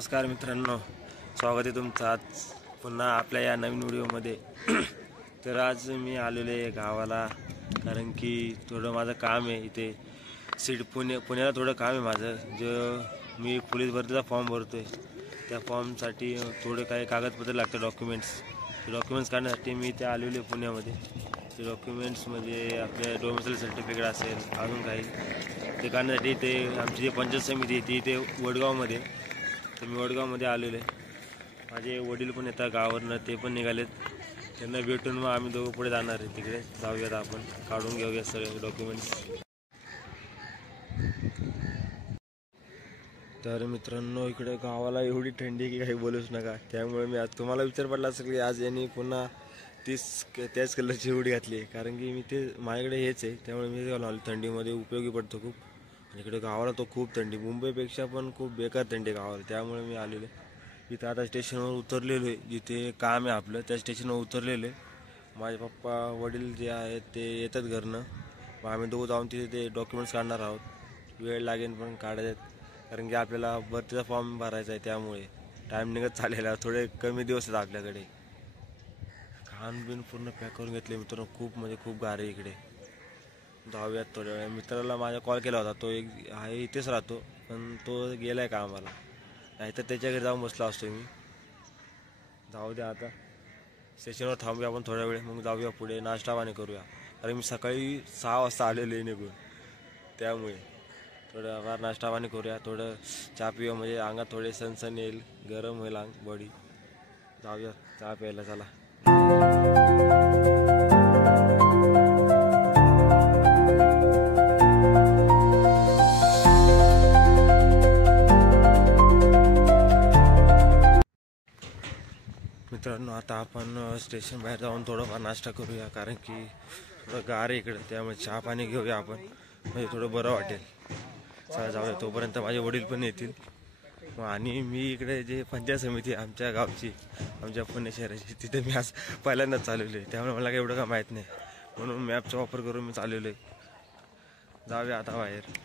नमस्कार मित्रांनो, स्वागत आहे तुमचं आज पुन्हा आपल्या या नवीन व्हिडिओमध्ये। तर आज मी आलेलो आहे गावाला, कारण की थोडं माझं काम आहे इथे पुण्याला थोडं काम आहे माझं। जो मी पोलीस भरतीचा फॉर्म भरतोय, त्या फॉर्मसाठी थोडे काही कागदपत्र लागतात, डॉक्युमेंट्स काढण्यासाठी मी इथे आलेलो आहे पुण्यामध्ये। ते डॉक्युमेंट्समध्ये आपले डोमिसाईल सर्टिफिकेट असेल, अजून काही ते काढण्यासाठी ते आमची जी पंचायत समिती आहे ती इथे वडगावमध्ये, तर मी वडगावमध्ये आलेलो आहे। माझे वडील पण येतात गावावरनं, ते पण निघालेत, त्यांना भेटून मग आम्ही दोघं पुढे जाणार आहे। तिकडे जाऊयात, आपण काढून घेऊया सगळे डॉक्युमेंट्स। तर मित्रांनो, इकडे गावाला एवढी थंडी की काही बोलूच नका। त्यामुळे मी आज तुम्हाला विचार पडला असेल की आज यांनी पुन्हा त्याच कलरची हुडी घातली आहे, कारण की मी ते माझ्याकडे हेच आहे, त्यामुळे मी ते थंडीमध्ये उपयोगी पडतो खूप। आणि इकडे गावाला तो खूप थंडी, मुंबईपेक्षा पण खूप बेकार थंडी गावाला, त्यामुळे मी आलेलो आहे इथं। आता स्टेशनवर उतरलेलो आहे, जिथे काम आहे आपलं त्या स्टेशनवर उतरलेलो आहे। माझे पप्पा वडील जे आहेत ते येतात घरनं, मग आम्ही दोघं जाऊन तिथे ते डॉक्युमेंट्स काढणार आहोत। वेळ लागेल पण काढायचे, कारण की आपल्याला भरतीचा फॉर्म भरायचा आहे, त्यामुळे टाईम निघत चाललेला, थोडे कमी दिवस आहेत आपल्याकडे। खान बिन पूर्ण पॅक करून घेतले मित्रांनो, खूप म्हणजे खूप गार आहे इकडे। जाऊयात थोड्या वेळा। मित्राला माझा कॉल केला होता, तो एक आहे इथेच राहतो, पण तो गेलाय कामाला, नाहीतर त्याच्या घरी जाऊन बसला असतो मी। जाऊ द्या, आता स्टेशनवर थांबूया आपण थोड्या वेळ, मग जाऊया पुढे, नाश्ता पाणी करूया, कारण मी सकाळी 6 वाजता आलेलो आहे निघून, त्यामुळे थोडं फार नाश्ता पाणी करूया, थोडं चहा पिऊया, म्हणजे अंगात थोडे सनसन येईल, गरम होईल बॉडी। जाऊया चहा प्यायला, चला। मित्रांनो, आता आपण स्टेशन बाहेर जाऊन थोडंफार नाश्ता करूया, कारण की थोडं गार आहे इकडं, त्यामुळे चहा पाणी घेऊया आपण, म्हणजे थोडं बरं वाटेल। चला जाऊया, तोपर्यंत माझे वडील पण येतील। आणि मी इकडे जे पंचायत समिती आमच्या गावची, आमच्या पुणे शहराची, तिथे मी आज पहिल्यांदाच चालवलो आहे, त्यामुळे मला काही एवढं काय माहीत नाही, म्हणून मॅपचा वापर करून मी चालवलो आहे। जाऊया आता बाहेर।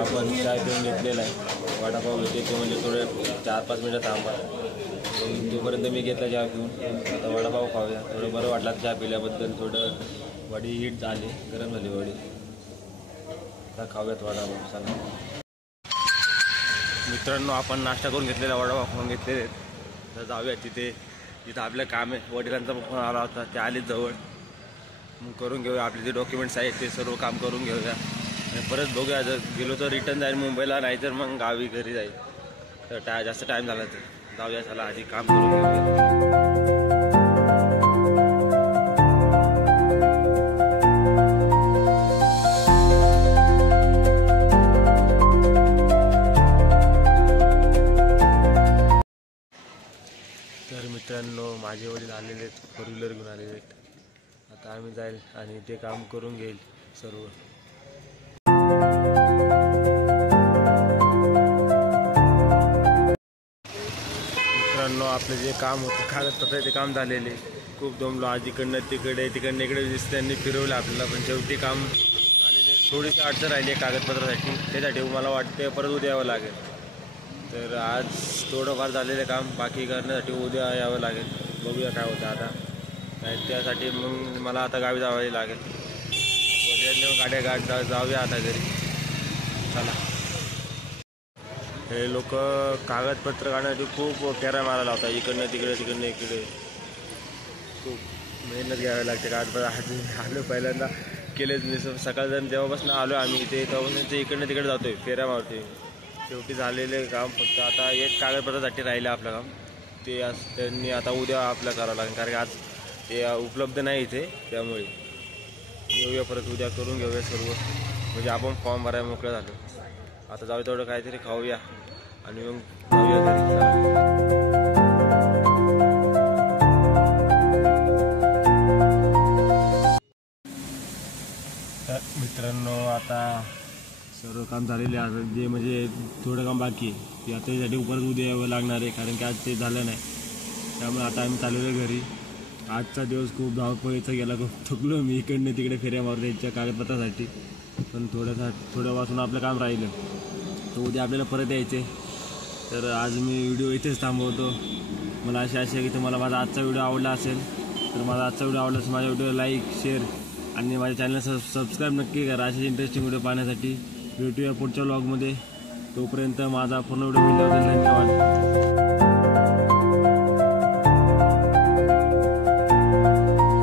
आपण चाय पिऊन घेतलेला आहे, वडापाव घेते ते म्हणजे थोडे 4-5 मिनटं थांबा, तोपर्यंत मी घेतला चहा पिऊन। आता वडापाव खाऊया, थोडं बरं वाटलं चहा पिल्याबद्दल, थोडं बॉडी हीट झाली, गरम झाली बॉडी। आता खाऊयात वडापाव, चला। मित्रांनो, आपण नाश्ता करून घेतलेला, वडापाव खाऊन घेतलेले, तर जाऊया जिथं आपलं काम आहे। वडिलांचा फोन आला होता, ते आलेच जवळ, मग करून घेऊया आपले जे डॉक्युमेंट्स आहेत ते सर्व काम करून घेऊया, आणि परत बघूया, जर गेलो तर रिटर्न जाईल मुंबईला, नाहीतर मग गावी घरी जाईल। तर जास्त टाईम झाला तर जाऊया, चला आधी काम करून घेऊया। तर मित्रांनो, माझे वडील आलेले आहेत, 4 व्हीलर घेऊन आलेले आहेत। आता आम्ही जाईल आणि ते काम करून घेईल सर्व। मित्रांनो, आपलं जे काम होतं कागदपत्र, ते काम झालेले, खूप दमलो आज, इकडनं तिकडे इकडे त्यांनी फिरवलं आपल्याला, पण शेवटी काम झालेले। थोडीशी अडचण राहिली आहे कागदपत्रासाठी, त्यासाठी मला वाटते परत उद्या यावं लागेल। तर आज थोडंफार झालेलं काम बाकी करण्यासाठी उद्या यावं लागेल, बघूया काय होतं आता। नाही त्यासाठी मग मला आता गावी जावं लागेल, गाड्या जाऊया आता घरी, चला। हे लोक कागदपत्र काढण्यासाठी खूप फेऱ्या मारायला होता, इकडनं इकडे खूप मेहनत घ्यावी लागते। कागदपत्र आलो पहिल्यांदा केलेच नाही, सकाळजण जेव्हापासून आलो आम्ही इथे, तेव्हापासून ते इकडनं तिकडे जातोय, फेऱ्या मारतोय। शेवटी झालेले काम फक्त आता एक कागदपत्रासाठी राहिलं आपलं काम, ते त्यांनी आता उद्या आपलं करावं लागेल, कारण की आज ते उपलब्ध नाही इथे, त्यामुळे येऊया परत उद्या करून घेऊया सर्व, म्हणजे आपण फॉर्म भरायला मोकळं झालो। आता जाऊ तेवढं काहीतरी खाऊया आणि मग जाऊया घरी. तर मित्रांनो आता सर्व काम झालेले आहे, जे म्हणजे थोडं काम बाकी आहे ते आता त्यासाठी परत उद्या यावं लागणार आहे, कारण की आज ते झालं नाही. त्यामुळे आता आम्ही चाललेलो आहे घरी. आजचा दिवस खूप धावपळीचा गेला, खूप थकलो मी इकडनं तिकडे फेऱ्या मारून त्यांच्या कागदपत्रासाठी. पण थोडं वाचून आपलं काम राहिलं, तर उद्या आपल्याला परत यायचे. तर आज मी व्हिडिओ इथेच थांबवतो. मला अशी आशा आहे की तुम्हाला माझा आजचा व्हिडिओ आवडला असेल. तर माझा आजचा व्हिडिओ आवडला असेल माझ्या व्हिडिओला लाईक शेअर आणि माझ्या चॅनलला सबस्क्राईब नक्की करा असे इंटरेस्टिंग व्हिडिओ पाहण्यासाठी. भेटूया पुढच्या व्लॉगमध्ये. तोपर्यंत माझा पूर्ण व्हिडिओ धन्यवाद.